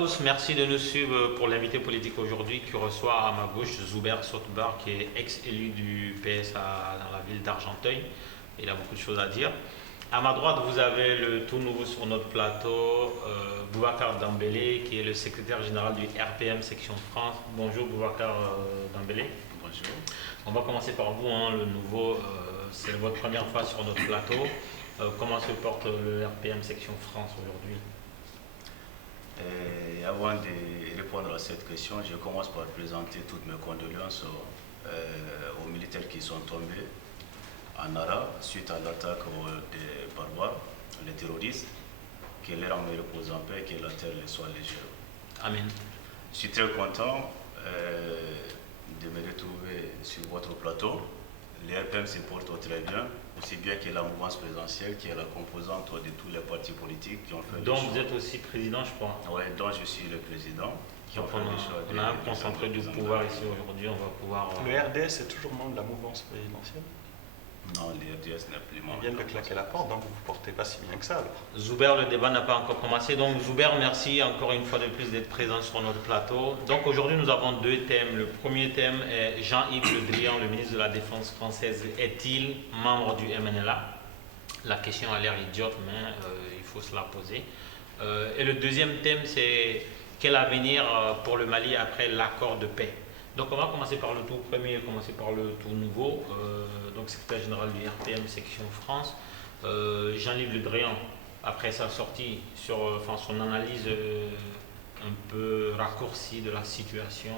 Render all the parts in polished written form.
tous, merci de nous suivre pour l'invité politique aujourd'hui qui reçoit à ma gauche Zuber Sotbar qui est ex-élu du PS dans la ville d'Argenteuil. Il a beaucoup de choses à dire. À ma droite, vous avez le tout nouveau sur notre plateau, Boubacar Dembélé, qui est le secrétaire général du RPM Section France. Bonjour Boubacar Dembélé. Bonjour. On va commencer par vous, le nouveau, c'est votre première fois sur notre plateau. Comment se porte le RPM Section France aujourd'hui? Et avant de répondre à cette question, je commence par présenter toutes mes condoléances aux militaires qui sont tombés en Ara suite à l'attaque des barbares, les terroristes. Que leur âme repose en paix, que la terre les soit légère. Amen. Je suis très content de me retrouver sur votre plateau. Le RPM se porte très bien, aussi bien que la mouvance présidentielle, qui est la composante de tous les partis politiques qui ont fait Donc vous êtes aussi président, je crois. Oui, dont je suis le président. Donc on a un concentré du pouvoir ici aujourd'hui, on va pouvoir... Le RDS est toujours membre de la mouvance présidentielle? Non, le RDS n'est plus membre. Ils viennent de claquer la porte, donc vous ne vous portez pas si bien que ça alors. Zuber, le débat n'a pas encore commencé. Donc Zuber, merci encore une fois de plus d'être présent sur notre plateau. Donc aujourd'hui nous avons deux thèmes. Le premier thème est Jean-Yves Le Drian, le ministre de la Défense française, est-il membre du MNLA? La question a l'air idiote, mais il faut se la poser. Et le deuxième thème, c'est quel avenir pour le Mali après l'accord de paix? Donc on va commencer par le tout premier, commencer par le tout nouveau, donc secrétaire général du RPM Section France, Jean-Yves Le Drian, après sa sortie sur son analyse un peu raccourcie de la situation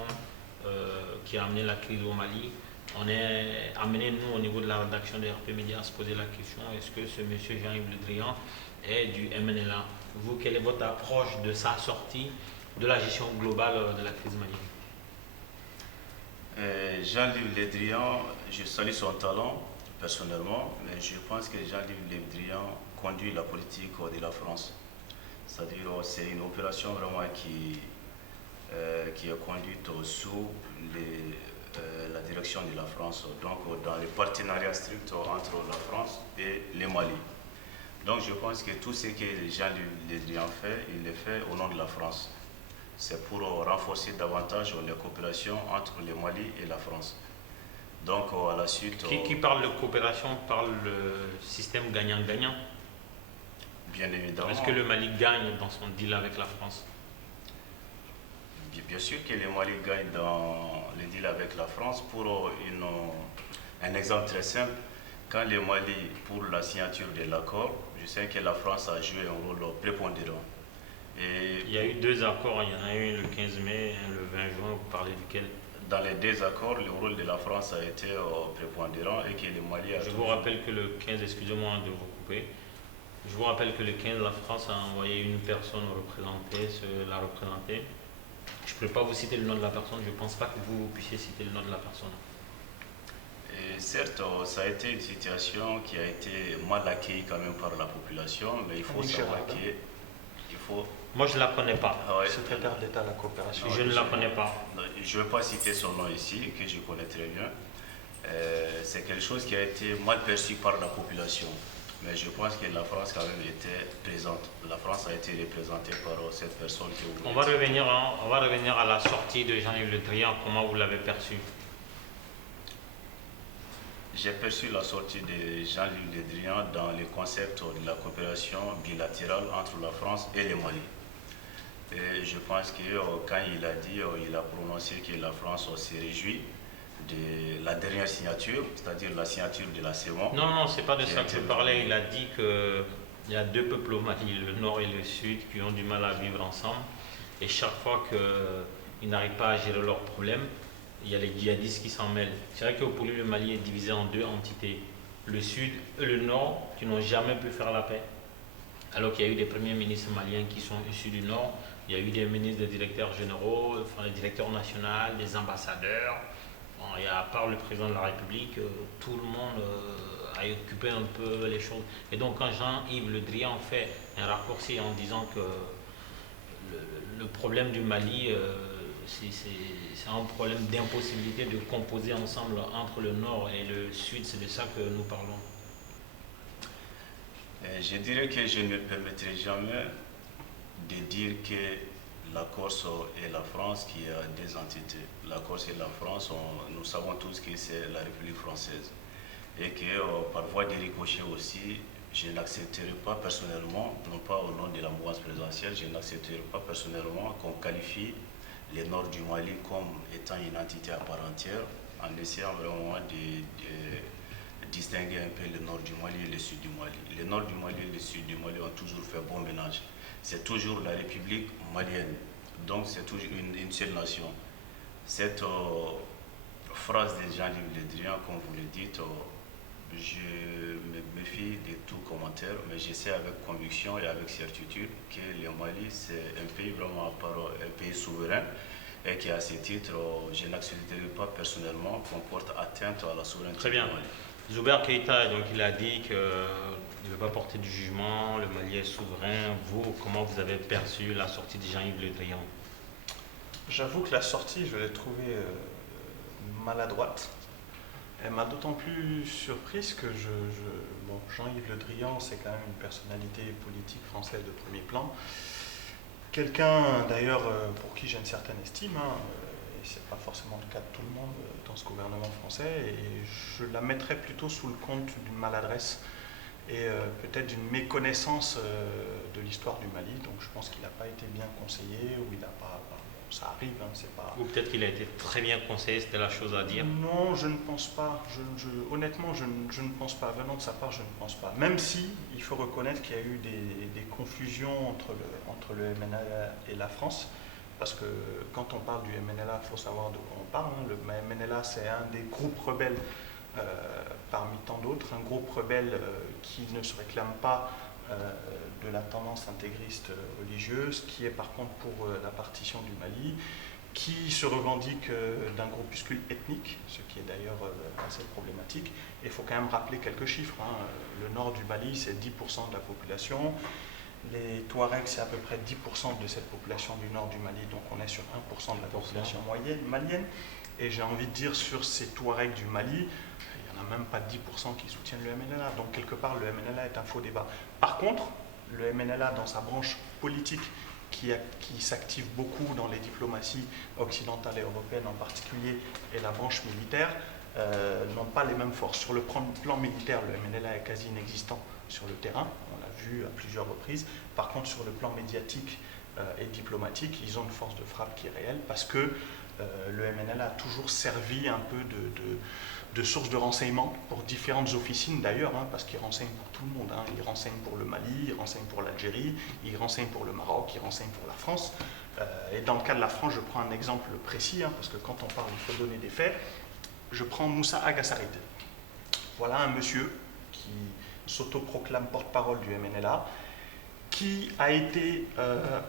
qui a amené la crise au Mali. On est amené, nous, au niveau de la rédaction de RP Média, à se poser la question, est-ce que ce monsieur Jean-Yves Le Drian est du MNLA? Vous, quelle est votre approche de sa sortie, de la gestion globale de la crise malienne? Jean-Yves Le Drian, je salue son talent personnellement, mais je pense que Jean-Yves Le Drian conduit la politique de la France. C'est-à-dire c'est une opération vraiment qui est conduite sous la direction de la France, donc dans le partenariat strict entre la France et le Mali. Donc je pense que tout ce que Jean-Yves Le Drian fait, il le fait au nom de la France. C'est pour renforcer davantage les coopérations entre le Mali et la France. Donc à la suite... Qui parle de coopération parle le système gagnant-gagnant? Bien évidemment. Est-ce que le Mali gagne dans son deal avec la France? Bien sûr que le Mali gagne dans le deal avec la France. Pour un exemple très simple, quand le Mali, pour la signature de l'accord, je sais que la France a joué un rôle prépondérant. Il y a eu deux accords, il y en a eu le 15 mai et le 20 juin, vous parlez duquel? Dans les deux accords, le rôle de la France a été prépondérant et que le Mali a... Je vous rappelle que le 15, excusez-moi de vous couper, je vous rappelle que le 15, la France a envoyé une personne la représenter. Je ne peux pas vous citer le nom de la personne, je ne pense pas que vous puissiez citer le nom de la personne. Et certes, ça a été une situation qui a été mal accueillie quand même par la population, mais il faut savoir que... Moi, je ne la connais pas. Secrétaire d'État à la coopération. Je ne la connais pas. Je ne vais pas citer son nom ici, que je connais très bien. C'est quelque chose qui a été mal perçu par la population. Mais je pense que la France quand même était présente. La France a été représentée par cette personne que vous on va revenir à la sortie de Jean-Yves Le Drian. Comment vous l'avez perçu? J'ai perçu la sortie de Jean-Yves Le Drian dans le concept de la coopération bilatérale entre la France et le Mali. Et je pense que quand il a dit, il a prononcé que la France se réjouit de la dernière signature, c'est-à-dire la signature de la CEMON. Non, c'est pas de ça que je parlais. Il a dit qu'il y a deux peuples au Mali, le Nord et le Sud, qui ont du mal à vivre ensemble. Et chaque fois qu'ils n'arrivent pas à gérer leurs problèmes, il y a les djihadistes qui s'en mêlent. C'est vrai qu'au le Mali est divisé en deux entités. Le Sud et le Nord qui n'ont jamais pu faire la paix. Alors qu'il y a eu des premiers ministres maliens qui sont issus du Nord. Il y a eu des ministres, des directeurs généraux, des directeurs nationaux, des ambassadeurs. Bon, et à part le président de la République, tout le monde a occupé un peu les choses. Et donc quand Jean-Yves Le Drian fait un raccourci en disant que le problème du Mali... c'est un problème d'impossibilité de composer ensemble entre le Nord et le Sud, c'est de ça que nous parlons. Je dirais que je ne me permettrai jamais de dire que la Corse et la France qui a deux entités. La Corse et la France, nous savons tous que c'est la République française. Et que par voie de ricochet aussi, je n'accepterai pas personnellement, non pas au nom de la mouvance présidentielle, je n'accepterai pas personnellement qu'on qualifie le nord du Mali comme étant une entité à part entière, en essayant vraiment de distinguer un peu le nord du Mali et le sud du Mali. Le nord du Mali et le sud du Mali ont toujours fait bon ménage. C'est toujours la République malienne, donc c'est toujours une seule nation. Cette phrase de Jean-Yves Le Drian, comme vous le dites, je me méfie de tout commentaire, mais je sais avec conviction et avec certitude que le Mali, c'est un pays vraiment à part, un pays souverain, et qui à ce titre, je n'accepterai pas personnellement qu'on porte atteinte à la souveraineté Très bien. du Mali. Zuber Keïta, donc, il a dit qu'il ne veut pas porter du jugement, le Mali est souverain. Vous, comment vous avez perçu la sortie de Jean-Yves Le Drian? J'avoue que la sortie, je l'ai trouvée maladroite. Elle m'a d'autant plus surprise que bon, Jean-Yves Le Drian, c'est quand même une personnalité politique française de premier plan. Quelqu'un d'ailleurs pour qui j'ai une certaine estime, et ce n'est pas forcément le cas de tout le monde dans ce gouvernement français, et je la mettrais plutôt sous le compte d'une maladresse et peut-être d'une méconnaissance de l'histoire du Mali. Donc je pense qu'il n'a pas été bien conseillé, ou il n'a pas... Ça arrive, c'est pas... Ou peut-être qu'il a été très bien conseillé, c'était la chose à dire. Non, je ne pense pas. Honnêtement, je ne pense pas. Venant de sa part, je ne pense pas. Même si, il faut reconnaître qu'il y a eu des confusions entre le MNLA et la France. Parce que quand on parle du MNLA, il faut savoir de quoi on parle. Le MNLA, c'est un des groupes rebelles parmi tant d'autres. Un groupe rebelle qui ne se réclame pas de la tendance intégriste religieuse, qui est par contre pour la partition du Mali, qui se revendique d'un groupuscule ethnique, ce qui est d'ailleurs assez problématique. Et il faut quand même rappeler quelques chiffres. Le nord du Mali, c'est 10% de la population. Les Touaregs, c'est à peu près 10% de cette population du nord du Mali, donc on est sur 1% de la population moyenne malienne. Et j'ai envie de dire, sur ces Touaregs du Mali, il n'y en a même pas 10% qui soutiennent le MNLA. Donc quelque part, le MNLA est un faux débat. Par contre, le MNLA, dans sa branche politique, qui s'active beaucoup dans les diplomaties occidentales et européennes en particulier, et la branche militaire, n'ont pas les mêmes forces. Sur le plan militaire, le MNLA est quasi inexistant sur le terrain, on l'a vu à plusieurs reprises. Par contre, sur le plan médiatique et diplomatique, ils ont une force de frappe qui est réelle, parce que le MNLA a toujours servi un peu de source de renseignement pour différentes officines d'ailleurs, parce qu'ils renseignent pour tout le monde. Ils renseignent pour le Mali, ils renseignent pour l'Algérie, ils renseignent pour le Maroc, ils renseignent pour la France. Et dans le cas de la France, je prends un exemple précis, parce que quand on parle, il faut donner des faits. Je prends Moussa Agassarid. Voilà un monsieur qui s'autoproclame porte-parole du MNLA, qui a été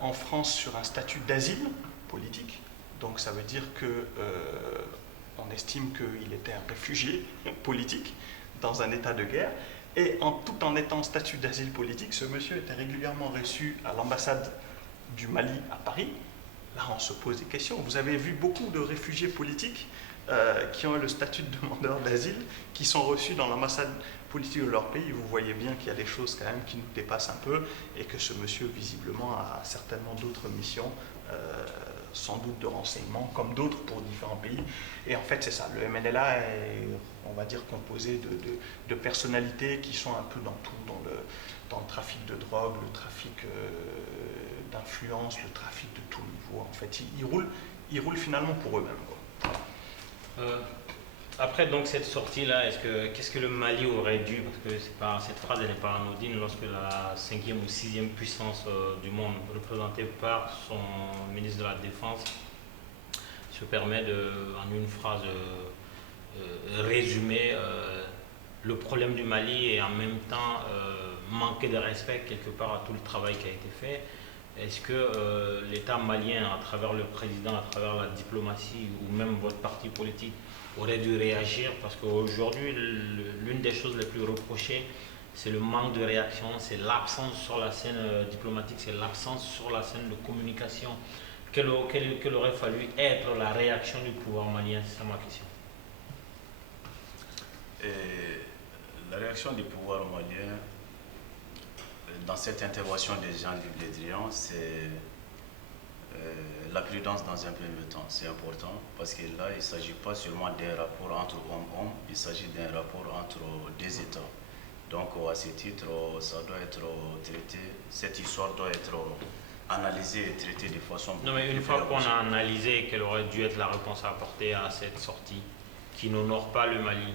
en France sur un statut d'asile politique. Donc ça veut dire que on estime qu'il était un réfugié politique dans un état de guerre. Et tout en étant en statut d'asile politique, ce monsieur était régulièrement reçu à l'ambassade du Mali à Paris. Là, on se pose des questions. Vous avez vu beaucoup de réfugiés politiques qui ont le statut de demandeurs d'asile, qui sont reçus dans l'ambassade politique de leur pays. Vous voyez bien qu'il y a des choses quand même qui nous dépassent un peu, et que ce monsieur, visiblement, a certainement d'autres missions, sans doute de renseignement, comme d'autres pour différents pays. Et en fait, c'est ça. Le MNLA est, on va dire, composé de personnalités qui sont un peu dans tout, dans le trafic de drogue, le trafic d'influence, le trafic de tout niveau. En fait, ils roulent finalement pour eux-mêmes, quoi. Voilà. Après donc cette sortie-là, qu'est-ce que le Mali aurait dû, parce que cette phrase elle n'est pas anodine, lorsque la 5e ou 6e puissance du monde, représentée par son ministre de la Défense, se permet en une phrase résumer le problème du Mali, et en même temps manquer de respect quelque part à tout le travail qui a été fait. Est-ce que l'État malien, à travers le président, à travers la diplomatie, ou même votre parti politique, aurait dû réagir? Parce qu'aujourd'hui, l'une des choses les plus reprochées, c'est le manque de réaction, c'est l'absence sur la scène diplomatique, c'est l'absence sur la scène de communication. Quelle aurait fallu être la réaction du pouvoir malien? C'est ça ma question. La réaction du pouvoir malien dans cette intervention des Jean-Yves Le Drian, c'est La prudence dans un premier temps, c'est important parce que là, il ne s'agit pas seulement d'un rapport entre hommes-hommes, il s'agit d'un rapport entre des États. Donc à ce titre, ça doit être traité, cette histoire doit être analysée et traitée de façon... Non, mais une fois qu'on a analysé quelle aurait dû être la réponse à apporter à cette sortie qui n'honore pas le Mali,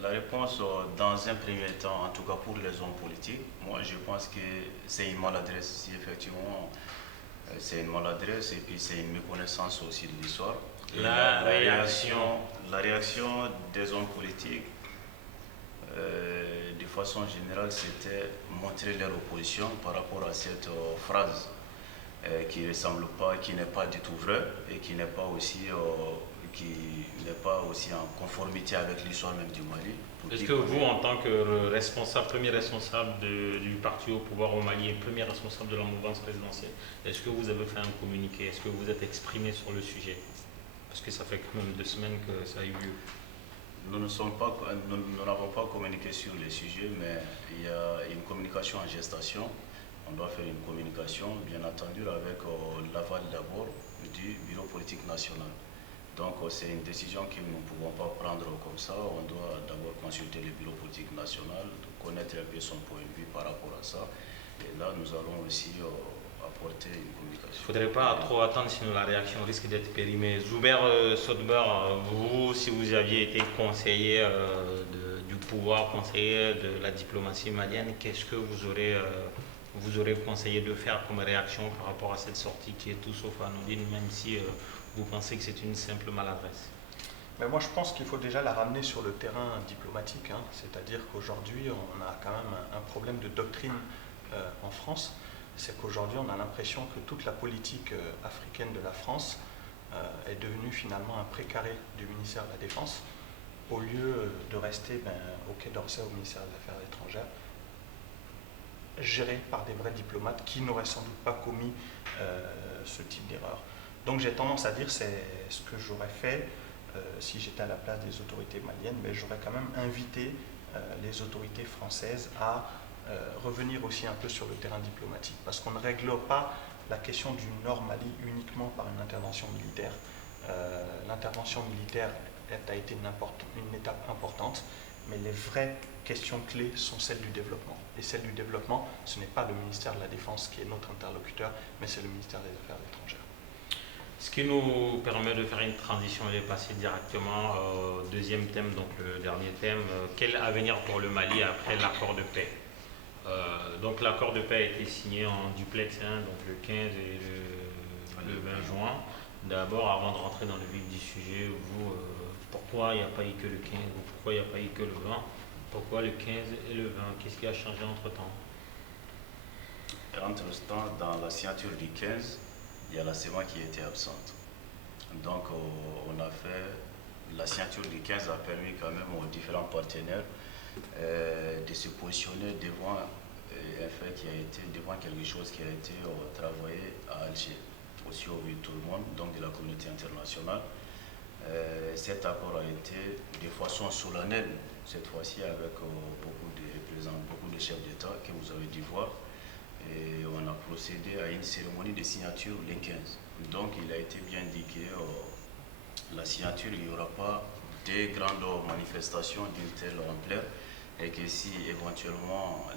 la réponse, dans un premier temps, en tout cas pour les hommes politiques, moi je pense que c'est une maladresse. Si effectivement c'est une maladresse et puis c'est une méconnaissance aussi de l'histoire. La réaction des hommes politiques, de façon générale, c'était montrer leur opposition par rapport à cette phrase qui ressemble pas, qui n'est pas du tout vraie et qui n'est pas aussi en conformité avec l'histoire même du Mali. Est-ce que vous, en tant que responsable, premier responsable du parti au pouvoir au Mali et premier responsable de la mouvance présidentielle, est-ce que vous avez fait un communiqué? Est-ce que vous êtes exprimé sur le sujet? Parce que ça fait quand même 2 semaines que ça a eu lieu. Nous n'avons pas communiqué sur les sujets, mais il y a une communication en gestation. On doit faire une communication, bien entendu, avec l'aval d'abord du bureau politique national. Donc c'est une décision que nous ne pouvons pas prendre comme ça. On doit d'abord consulter le bureau politique national, connaître un peu son point de vue par rapport à ça. Et là, nous allons aussi apporter une communication. Il ne faudrait pas trop attendre, sinon la réaction risque d'être périmée. Zuber Sodber, vous, si vous aviez été conseiller du pouvoir, conseiller de la diplomatie malienne, qu'est-ce que vous aurez conseillé de faire comme réaction par rapport à cette sortie qui est tout sauf anodine, même si vous pensez que c'est une simple maladresse? Mais moi, je pense qu'il faut déjà la ramener sur le terrain diplomatique. C'est-à-dire qu'aujourd'hui, on a quand même un problème de doctrine en France. C'est qu'aujourd'hui, on a l'impression que toute la politique africaine de la France est devenue finalement un précaré du ministère de la Défense, au lieu de rester au Quai d'Orsay, au ministère des Affaires étrangères, géré par des vrais diplomates qui n'auraient sans doute pas commis ce type d'erreur. Donc j'ai tendance à dire c'est ce que j'aurais fait si j'étais à la place des autorités maliennes, mais j'aurais quand même invité les autorités françaises à revenir aussi un peu sur le terrain diplomatique, parce qu'on ne règle pas la question du Nord Mali uniquement par une intervention militaire. L'intervention militaire a été une étape importante, mais les vraies questions clés sont celles du développement. Et celles du développement, ce n'est pas le ministère de la Défense qui est notre interlocuteur, mais c'est le ministère des Affaires étrangères. Ce qui nous permet de faire une transition et de passer directement au deuxième thème, donc le dernier thème. Quel avenir pour le Mali après l'accord de paix? Donc l'accord de paix a été signé en duplex, donc le 15 et le 20 juin. D'abord, avant de rentrer dans le vif du sujet, vous, pourquoi il n'y a pas eu que le 15 ou pourquoi il n'y a pas eu que le 20? Pourquoi le 15 et le 20? Qu'est-ce qui a changé entre-temps? Entre-temps, dans la signature du 15, il y a la CEMA qui était absente. Donc on a fait, la signature du 15 a permis quand même aux différents partenaires de se positionner devant un fait qui a été, devant quelque chose qui a été travaillé à Alger, aussi au vu de tout le monde, donc de la communauté internationale. Cet accord a été de façon solennelle, cette fois-ci avec beaucoup de représentants, beaucoup de chefs d'État que vous avez dû voir. Et on a procédé à une cérémonie de signature le 15. Donc il a été bien indiqué, la signature, il n'y aura pas de grandes manifestations d'une telle ampleur, et que si éventuellement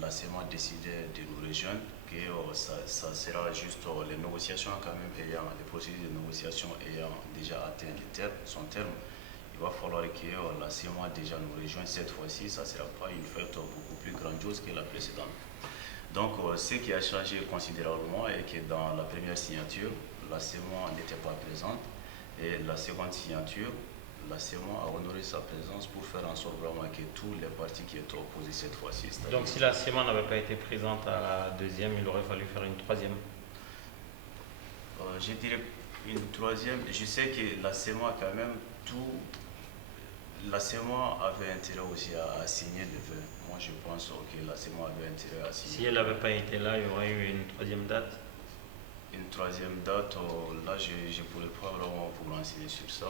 la CEMA décidait de nous rejoindre, que ça sera juste les négociations quand même les procédures de négociation ayant déjà atteint son terme, il va falloir que la CEMA déjà nous rejoigne cette fois-ci. Ça ne sera pas une fête beaucoup plus grandiose que la précédente. Donc ce qui a changé considérablement est que dans la première signature, la CEMA n'était pas présente, et la seconde signature, la CEMA a honoré sa présence pour faire en sorte vraiment que tous les partis qui étaient opposés cette fois-ci. Donc si la CEMA n'avait pas été présente à la deuxième, il aurait fallu faire une troisième? Je dirais une troisième. Je sais que la CEMA quand même, la CEMA avait intérêt aussi à signer le vœu. Moi je pense que la CEMA avait intérêt à signer. Si elle n'avait pas été là, il y aurait eu une troisième date? Une troisième date, là je ne pourrais pas vraiment vous renseigner sur ça.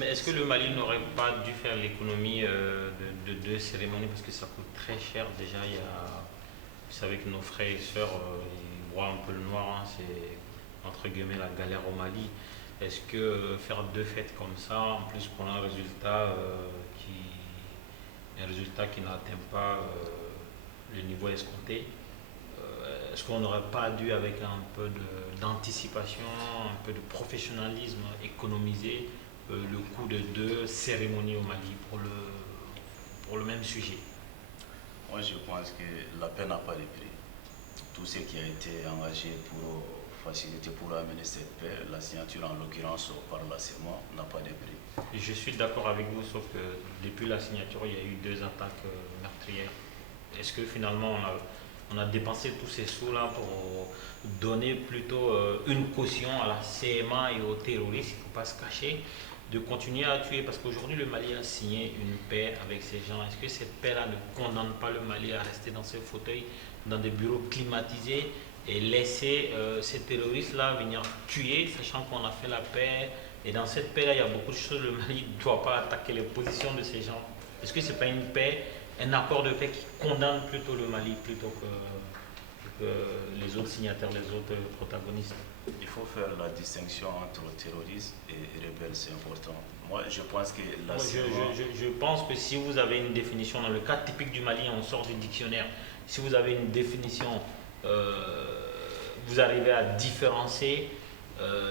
Mais est-ce que le Mali n'aurait pas dû faire l'économie de 2 cérémonies, parce que ça coûte très cher déjà? Vous savez que nos frères et sœurs, ils voient un peu le noir, hein, c'est entre guillemets la galère au Mali. Est-ce que faire deux fêtes comme ça, en plus pour un résultat qui n'atteint pas le niveau escompté, est-ce qu'on n'aurait pas dû, avec un peu d'anticipation, un peu de professionnalisme, économiser le coût de deux cérémonies au Mali pour le même sujet? Moi, je pense que la paix n'a pas de prix. Tout ce qui a été engagé pour faciliter, pour amener cette paix, la signature en l'occurrence par la CEMA n'a pas de prix. Je suis d'accord avec vous, sauf que depuis la signature, il y a eu deux attaques meurtrières. Est-ce que finalement on a dépensé tous ces sous-là pour donner plutôt une caution à la CMA et aux terroristes? Il ne faut pas se cacher, de continuer à tuer, parce qu'aujourd'hui le Mali a signé une paix avec ces gens. Est-ce que cette paix-là ne condamne pas le Mali à rester dans ses fauteuils, dans des bureaux climatisés, et laisser ces terroristes-là venir tuer, sachant qu'on a fait la paix? Et dans cette paix-là, il y a beaucoup de choses. Le Mali ne doit pas attaquer les positions de ces gens. Est-ce que ce n'est pas une paix, un accord de paix qui condamne plutôt le Mali plutôt que les autres signataires, les autres protagonistes? Il faut faire la distinction entre terroristes et rebelles, c'est important. Moi, je pense que la je pense que si vous avez une définition, dans le cas typique du Mali, on sort du dictionnaire, si vous avez une définition, vous arrivez à différencier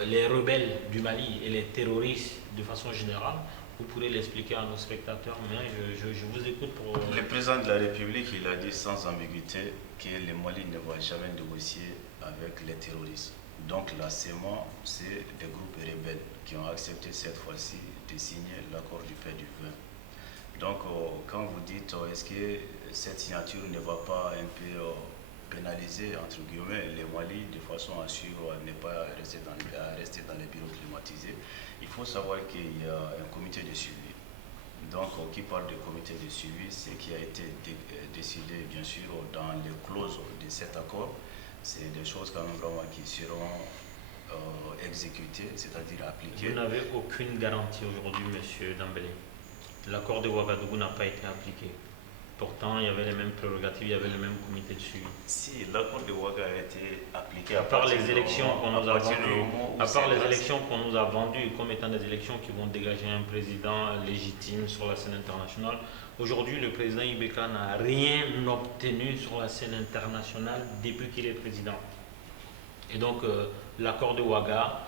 les rebelles du Mali et les terroristes de façon générale, vous pourrez l'expliquer à nos spectateurs, mais je vous écoute pour... Le président de la République, il a dit sans ambiguïté que le Mali ne va jamais négocier avec les terroristes. Donc la CEMA, c'est des groupes rebelles qui ont accepté cette fois-ci de signer l'accord du paix du 20. Donc quand vous dites est-ce que cette signature ne va pas un peu pénaliser entre guillemets les Mali de façon à suivre, à ne pas rester dans les bureaux climatisés, il faut savoir qu'il y a un comité de suivi. Donc qui parle de comité de suivi, c'est qui a été décidé bien sûr dans les clauses de cet accord. C'est des choses quand même vraiment qui seront exécutées, c'est-à-dire appliquées. Vous n'avez aucune garantie aujourd'hui, monsieur Dambélé. L'accord de Ouagadougou n'a pas été appliqué. Pourtant, il y avait les mêmes prérogatives, il y avait le même comité de suivi. Si l'accord de Ouaga a été appliqué à part les élections qu'on nous a vendues, qu'on nous a vendues comme étant des élections qui vont dégager un président légitime sur la scène internationale, aujourd'hui, le président Ibeka n'a rien obtenu sur la scène internationale depuis qu'il est président. Et donc, l'accord de Ouaga,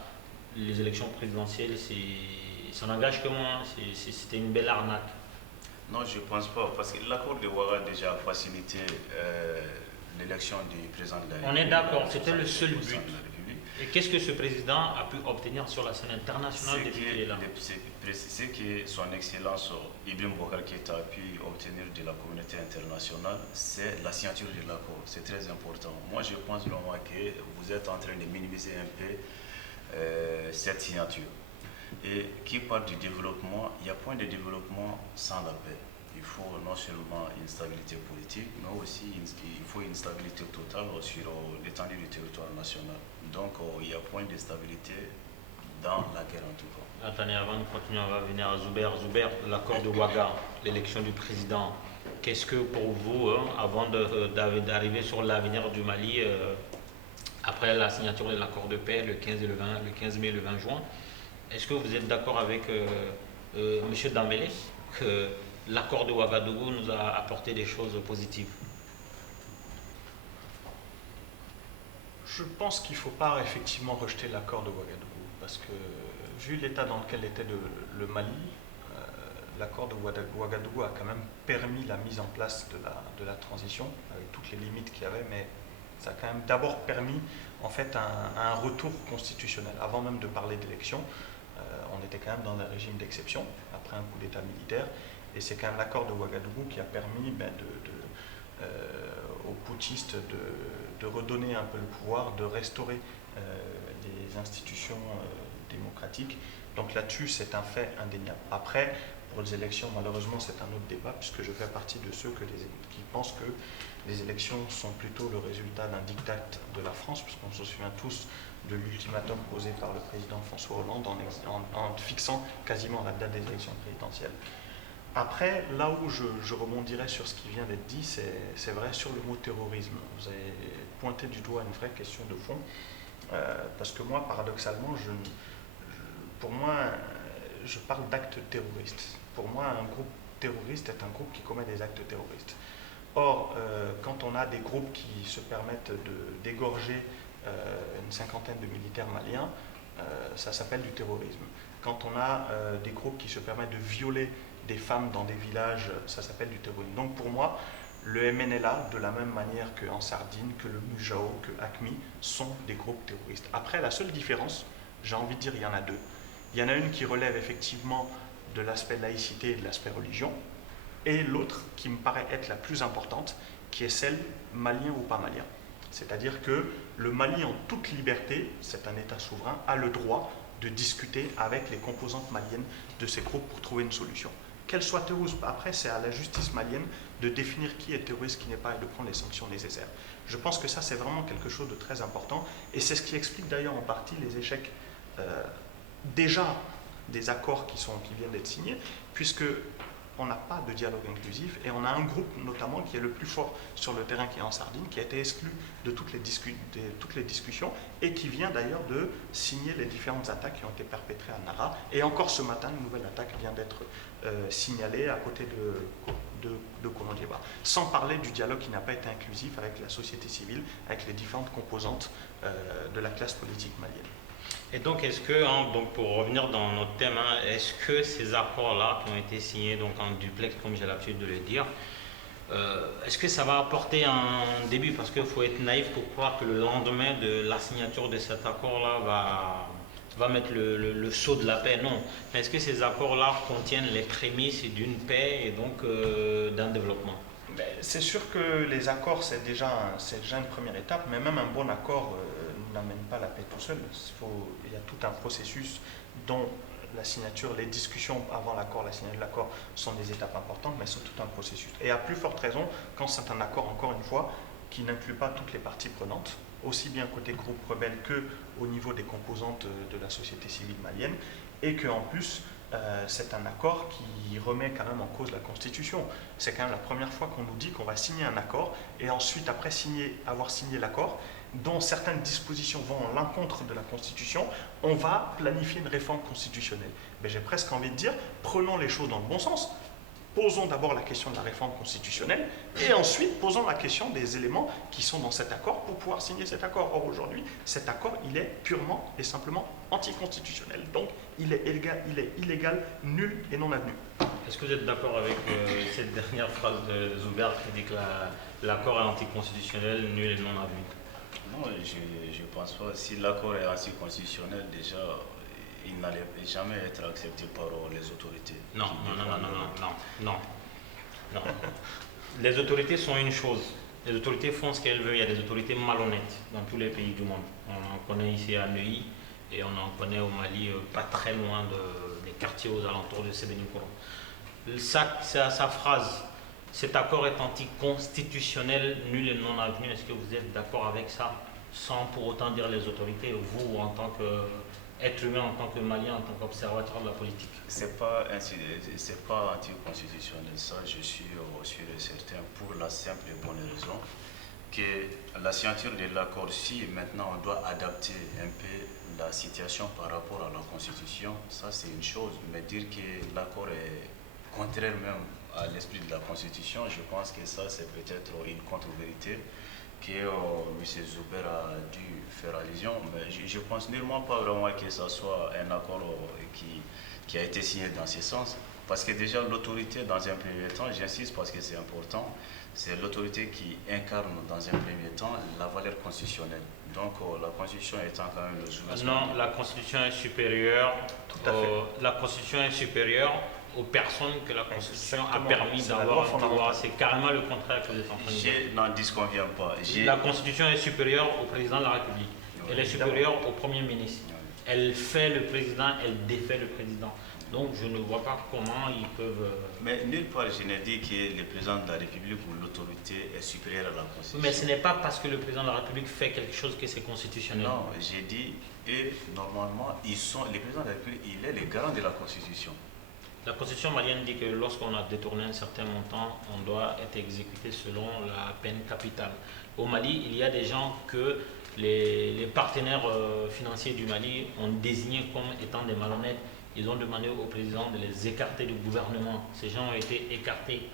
les élections présidentielles, ça n'engage que moi. C'était une belle arnaque. Non, je ne pense pas, parce que l'accord de Ouaga a déjà facilité l'élection du président de la République. On est d'accord, c'était le seul but. Et qu'est-ce que ce président a pu obtenir sur la scène internationale depuis qu'il est là? C'est que son Excellence Ibrahim Boubacar Keïta a pu obtenir de la communauté internationale, c'est la signature de l'accord. C'est très important. Moi, je pense vraiment que vous êtes en train de minimiser un peu cette signature. Et qui parle du développement, il n'y a point de développement sans la paix. Il faut non seulement une stabilité politique, mais aussi il faut une stabilité totale sur l'étendue du territoire national. Donc il y a point de stabilité dans la guerre en tout cas. Attendez, avant de continuer, on va venir à Zuber. Zuber, l'accord de Ouaga, l'élection du président, qu'est-ce que pour vous, avant d'arriver sur l'avenir du Mali, après la signature de l'accord de paix le 15 mai et le 20 juin, est-ce que vous êtes d'accord avec M. Dambélé que l'accord de Ouagadougou nous a apporté des choses positives? Je pense qu'il ne faut pas effectivement rejeter l'accord de Ouagadougou, parce que vu l'état dans lequel était le Mali, l'accord de Ouagadougou a quand même permis la mise en place de la transition, avec toutes les limites qu'il y avait, mais ça a quand même d'abord permis en fait un retour constitutionnel. Avant même de parler d'élection, on était quand même dans un régime d'exception, après un coup d'État militaire, et c'est quand même l'accord de Ouagadougou qui a permis aux putschistes de redonner un peu le pouvoir, de restaurer les institutions démocratiques. Donc là-dessus, c'est un fait indéniable. Après, pour les élections, malheureusement, c'est un autre débat, puisque je fais partie de ceux qui pensent que les élections sont plutôt le résultat d'un diktat de la France, puisqu'on se souvient tous de l'ultimatum posé par le président François Hollande en fixant quasiment la date des élections présidentielles. Après, là où je rebondirais sur ce qui vient d'être dit, c'est vrai sur le mot terrorisme. Vous avez pointé du doigt une vraie question de fond, parce que moi, paradoxalement, pour moi, je parle d'actes terroristes. Pour moi, un groupe terroriste est un groupe qui commet des actes terroristes. Or, quand on a des groupes qui se permettent d'égorger une cinquantaine de militaires maliens, ça s'appelle du terrorisme. Quand on a des groupes qui se permettent de violer des femmes dans des villages, ça s'appelle du terrorisme. Donc pour moi, le MNLA, de la même manière qu'en Sardine, que le Mujao, que ACMI, sont des groupes terroristes. Après, la seule différence, j'ai envie de dire, il y en a deux. Il y en a une qui relève effectivement de l'aspect laïcité et de l'aspect religion, et l'autre qui me paraît être la plus importante, qui est celle malien ou pas malien. C'est-à-dire que le Mali, en toute liberté, c'est un État souverain, a le droit de discuter avec les composantes maliennes de ces groupes pour trouver une solution. Qu'elle soit terroriste ou pas, après, c'est à la justice malienne de définir qui est terroriste, qui n'est pas, et de prendre les sanctions nécessaires. Je pense que ça, c'est vraiment quelque chose de très important, et c'est ce qui explique d'ailleurs en partie les échecs déjà des accords qui viennent d'être signés, puisque on n'a pas de dialogue inclusif et on a un groupe notamment qui est le plus fort sur le terrain, qui est en Sardine, qui a été exclu de toutes les discussions et qui vient d'ailleurs de signer les différentes attaques qui ont été perpétrées à Nara. Et encore ce matin, une nouvelle attaque vient d'être signalée à côté de Kolondieba. Sans parler du dialogue qui n'a pas été inclusif avec la société civile, avec les différentes composantes de la classe politique malienne. Et donc, est-ce que, donc pour revenir dans notre thème, est-ce que ces accords-là qui ont été signés donc en duplex, comme j'ai l'habitude de le dire, est-ce que ça va apporter un début? Parce qu'il faut être naïf pour croire que le lendemain de la signature de cet accord-là va mettre le sceau de la paix. Non. Mais est-ce que ces accords-là contiennent les prémices d'une paix et donc d'un développement? C'est sûr que les accords, c'est déjà une première étape, mais même un bon accord n'amène pas la paix tout seul. Il y a tout un processus dont la signature, les discussions avant l'accord, la signature de l'accord sont des étapes importantes, mais c'est tout un processus. Et à plus forte raison, quand c'est un accord, encore une fois, qui n'inclut pas toutes les parties prenantes, aussi bien côté groupe rebelle que au niveau des composantes de la société civile malienne, et qu'en plus, c'est un accord qui remet quand même en cause la Constitution. C'est quand même la première fois qu'on nous dit qu'on va signer un accord et ensuite, après avoir signé l'accord, dont certaines dispositions vont à l'encontre de la Constitution, on va planifier une réforme constitutionnelle. Mais j'ai presque envie de dire, prenons les choses dans le bon sens. Posons d'abord la question de la réforme constitutionnelle et ensuite posons la question des éléments qui sont dans cet accord pour pouvoir signer cet accord. Or aujourd'hui, cet accord, il est purement et simplement anticonstitutionnel. Donc il est illégal, nul et non avenu. Est-ce que vous êtes d'accord avec cette dernière phrase de Zuber qui dit que l'accord est anticonstitutionnel, nul et non avenu? Non, je ne pense pas. Si l'accord est anticonstitutionnel, déjà, il n'allait jamais être accepté par les autorités. Non. Les autorités sont une chose. Les autorités font ce qu'elles veulent. Il y a des autorités malhonnêtes dans tous les pays du monde. On en connaît ici à Neuilly et on en connaît au Mali, pas très loin des quartiers aux alentours de Sébénikoro. Sa phrase, cet accord est anticonstitutionnel, nul et non avenu. Est-ce que vous êtes d'accord avec ça, sans pour autant dire les autorités, vous en tant qu'être humain, en tant que Malien, en tant qu'observateur de la politique? C'est pas anticonstitutionnel, ça je suis sûr et certain, pour la simple et bonne raison que la signature de l'accord, si maintenant on doit adapter un peu la situation par rapport à la Constitution, ça c'est une chose, mais dire que l'accord est contraire même à l'esprit de la Constitution, je pense que ça c'est peut-être une contre-vérité que M. Zuber a dû faire allusion, mais je ne pense nullement pas vraiment que ce soit un accord qui a été signé dans ce sens, parce que déjà l'autorité dans un premier temps, j'insiste parce que c'est important, c'est l'autorité qui incarne dans un premier temps la valeur constitutionnelle. Donc la Constitution étant quand même le jour. Non, la Constitution est supérieure. La Constitution est supérieure aux personnes que la Constitution a permis d'avoir un pouvoir. C'est carrément le contraire que vous êtes en train de dire. Je n'en disconviens pas. La Constitution est supérieure au président de la République. Elle est supérieure au Premier ministre. Elle fait le président, elle défait le président. Donc je ne vois pas comment ils peuvent... Mais nulle part je n'ai dit que le président de la République ou l'autorité est supérieure à la Constitution. Mais ce n'est pas parce que le président de la République fait quelque chose que c'est constitutionnel. Non, j'ai dit, et normalement, le président de la République, il est le garant de la Constitution. La constitution malienne dit que lorsqu'on a détourné un certain montant, on doit être exécuté selon la peine capitale. Au Mali, il y a des gens que les partenaires financiers du Mali ont désigné comme étant des malhonnêtes. Ils ont demandé au président de les écarter du gouvernement. Ces gens ont été écartés.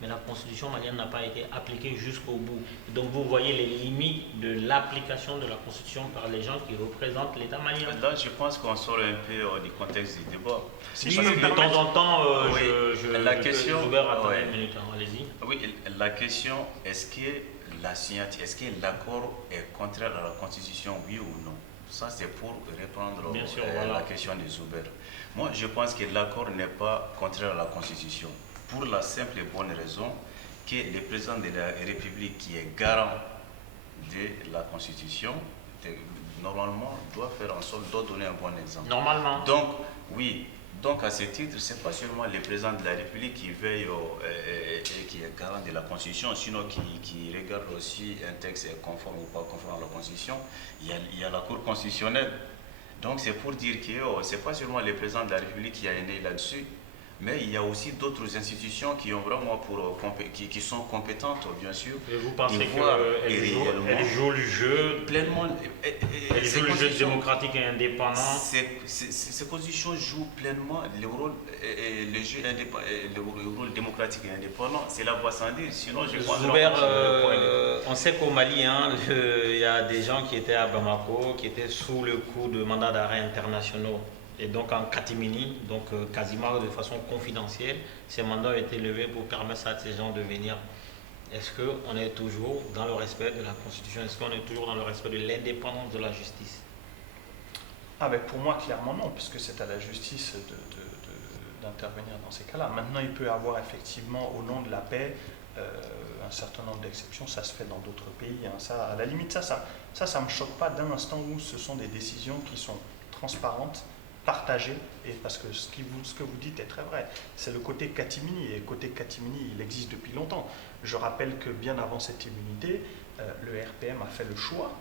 Mais la constitution malienne n'a pas été appliquée jusqu'au bout. Donc vous voyez les limites de l'application de la constitution par les gens qui représentent l'État malien. Là, je pense qu'on sort un peu du contexte du débat. Si de temps en temps, oui, la question, attendez une minute, allez-y. Oui, la question, est-ce que la signature, est-ce que l'accord est contraire à la constitution, oui ou non? Ça, c'est pour répondre à la question de Zuber. Moi, je pense que l'accord n'est pas contraire à la constitution. Pour la simple et bonne raison que le président de la République, qui est garant de la Constitution, normalement doit faire en sorte de donner un bon exemple. Normalement. Donc, oui. Donc, à ce titre, ce n'est pas seulement le président de la République qui veille et qui est garant de la Constitution, sinon qui regarde aussi un texte est conforme ou pas conforme à la Constitution. Il y a la Cour constitutionnelle. Donc, c'est pour dire que ce n'est pas seulement le président de la République qui a né là-dessus, mais il y a aussi d'autres institutions qui ont vraiment qui sont compétentes, bien sûr. Et vous pensez qu'elles jouent le jeu pleinement, elles jouent le jeu démocratique et indépendant? Ces constitutions jouent pleinement le rôle démocratique et indépendant. C'est la voie sans dire. Sinon, je pense on sait qu'au Mali, il y a des gens qui étaient à Bamako, qui étaient sous le coup de mandats d'arrêt internationaux. Et donc en catimini, donc quasiment de façon confidentielle, ces mandats ont été levés pour permettre à ces gens de venir. Est-ce qu'on est toujours dans le respect de la Constitution? Est-ce qu'on est toujours dans le respect de l'indépendance de la justice? Pour moi, clairement non, puisque c'est à la justice d'intervenir dans ces cas-là. Maintenant, il peut y avoir effectivement, au nom de la paix, un certain nombre d'exceptions. Ça se fait dans d'autres pays. Ça, à la limite, ça me choque pas d'un instant où ce sont des décisions qui sont transparentes, partagé, et parce que ce que vous dites est très vrai, c'est le côté catimini, et le côté catimini, il existe depuis longtemps. Je rappelle que bien avant cette immunité, le RPM a fait le choix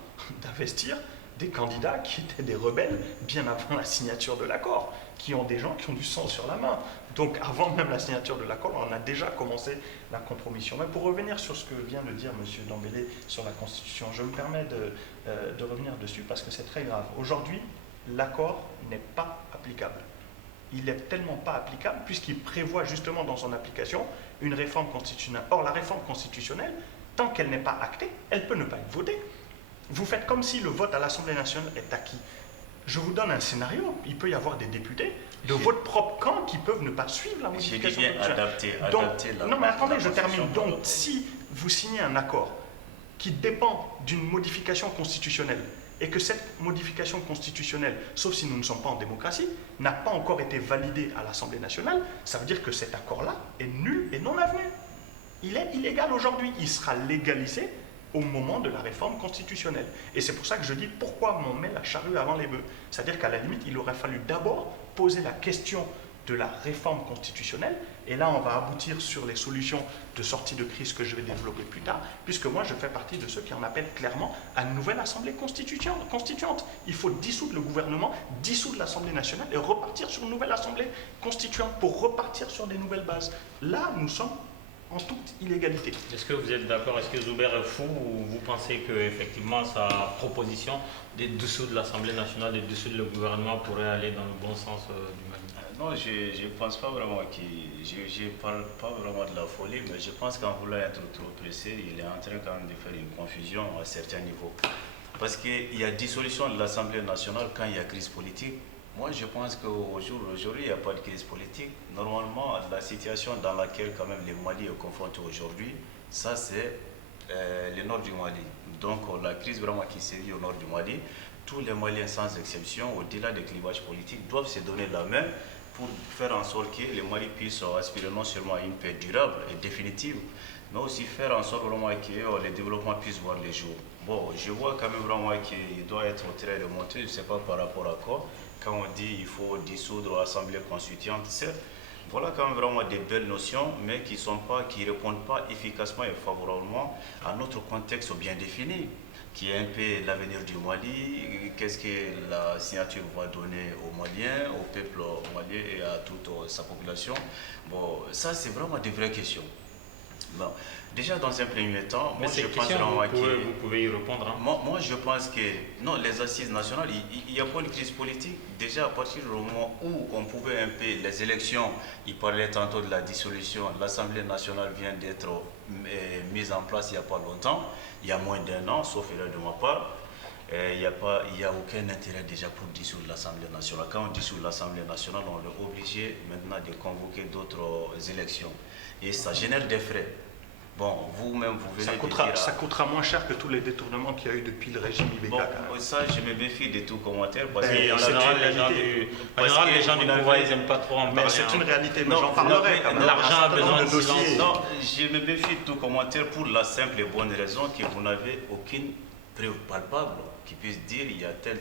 d'investir des candidats qui étaient des rebelles bien avant la signature de l'accord, qui ont des gens qui ont du sang sur la main. Donc avant même la signature de l'accord, on a déjà commencé la compromission. Mais pour revenir sur ce que vient de dire M. Dembélé sur la Constitution, je me permets de revenir dessus parce que c'est très grave. Aujourd'hui, l'accord n'est pas applicable. Il n'est tellement pas applicable puisqu'il prévoit justement dans son application une réforme constitutionnelle. Or, la réforme constitutionnelle, tant qu'elle n'est pas actée, elle peut ne pas être votée. Vous faites comme si le vote à l'Assemblée nationale est acquis. Je vous donne un scénario. Il peut y avoir des députés de votre propre camp qui peuvent ne pas suivre la modification constitutionnelle. Non, mais attendez, je termine. Donc, si vous signez un accord qui dépend d'une modification constitutionnelle, et que cette modification constitutionnelle, sauf si nous ne sommes pas en démocratie, n'a pas encore été validée à l'Assemblée nationale, ça veut dire que cet accord-là est nul et non avenu. Il est illégal aujourd'hui. Il sera légalisé au moment de la réforme constitutionnelle. Et c'est pour ça que je dis pourquoi on met la charrue avant les bœufs. C'est-à-dire qu'à la limite, il aurait fallu d'abord poser la question de la réforme constitutionnelle, et là on va aboutir sur les solutions de sortie de crise que je vais développer plus tard, puisque moi je fais partie de ceux qui en appellent clairement à une nouvelle assemblée constituante. Il faut dissoudre le gouvernement, dissoudre l'Assemblée nationale et repartir sur une nouvelle assemblée constituante pour repartir sur des nouvelles bases. Là nous sommes en toute illégalité. Est-ce que vous êtes d'accord? Est-ce que Zuber est fou, ou vous pensez qu'effectivement sa proposition de dissoudre l'Assemblée nationale, de dissoudre le gouvernement pourrait aller dans le bon sens du Mali? Non, je ne pense pas vraiment je parle pas vraiment de la folie, mais je pense qu'en voulant être trop pressé, il est en train quand même de faire une confusion à certains niveaux. Parce qu'il y a dissolution de l'Assemblée nationale quand il y a crise politique. Moi, je pense qu'aujourd'hui, il n'y a pas de crise politique. Normalement, la situation dans laquelle quand même le Mali est confronté aujourd'hui, ça c'est le nord du Mali. Donc la crise vraiment qui sévit au nord du Mali, tous les Maliens sans exception, au-delà des clivages politiques, doivent se donner la main pour faire en sorte que le Mali puisse aspirer non seulement à une paix durable et définitive, mais aussi faire en sorte vraiment que les développements puissent voir les jours. Bon, je vois quand même vraiment qu'il doit être très remonté, je ne sais pas par rapport à quoi, quand on dit qu'il faut dissoudre l'Assemblée constituante, certes, voilà quand même vraiment des belles notions, mais qui ne répondent pas efficacement et favorablement à notre contexte bien défini. qui est un peu l'avenir du Mali. Qu'est-ce que la signature va donner aux Maliens, au peuple malien et à toute sa population? Bon, ça, c'est vraiment des vraies questions. Bon, déjà, dans un premier temps, moi, je pense vous pouvez y répondre. Hein. Moi, je pense que non, les assises nationales, il n'y a pas une crise politique. Déjà, à partir du moment où on pouvait un peu, les élections, il parlait tantôt de la dissolution, l'Assemblée nationale vient d'être mise en place il n'y a pas longtemps, il y a moins d'1 an, sauf erreur de ma part. Il n'y a aucun intérêt déjà pour dissoudre l'Assemblée nationale. Quand on dissout l'Assemblée nationale, on est obligé maintenant de convoquer d'autres élections. Et ça génère des frais. Bon, vous-même, vous venez ça coûtera moins cher que tous les détournements qu'il y a eu depuis le régime Ibeka. Bon, ça, je me méfie de tout commentaire. Parce que en général, les gens du pouvoir, ils n'aiment pas trop en parler. Mais c'est une réalité, mais j'en parlerai quand même. L'argent a besoin de silence. Non, je me méfie de tout commentaire pour la simple et bonne raison que vous n'avez aucune preuve palpable qui puisse dire il y a telle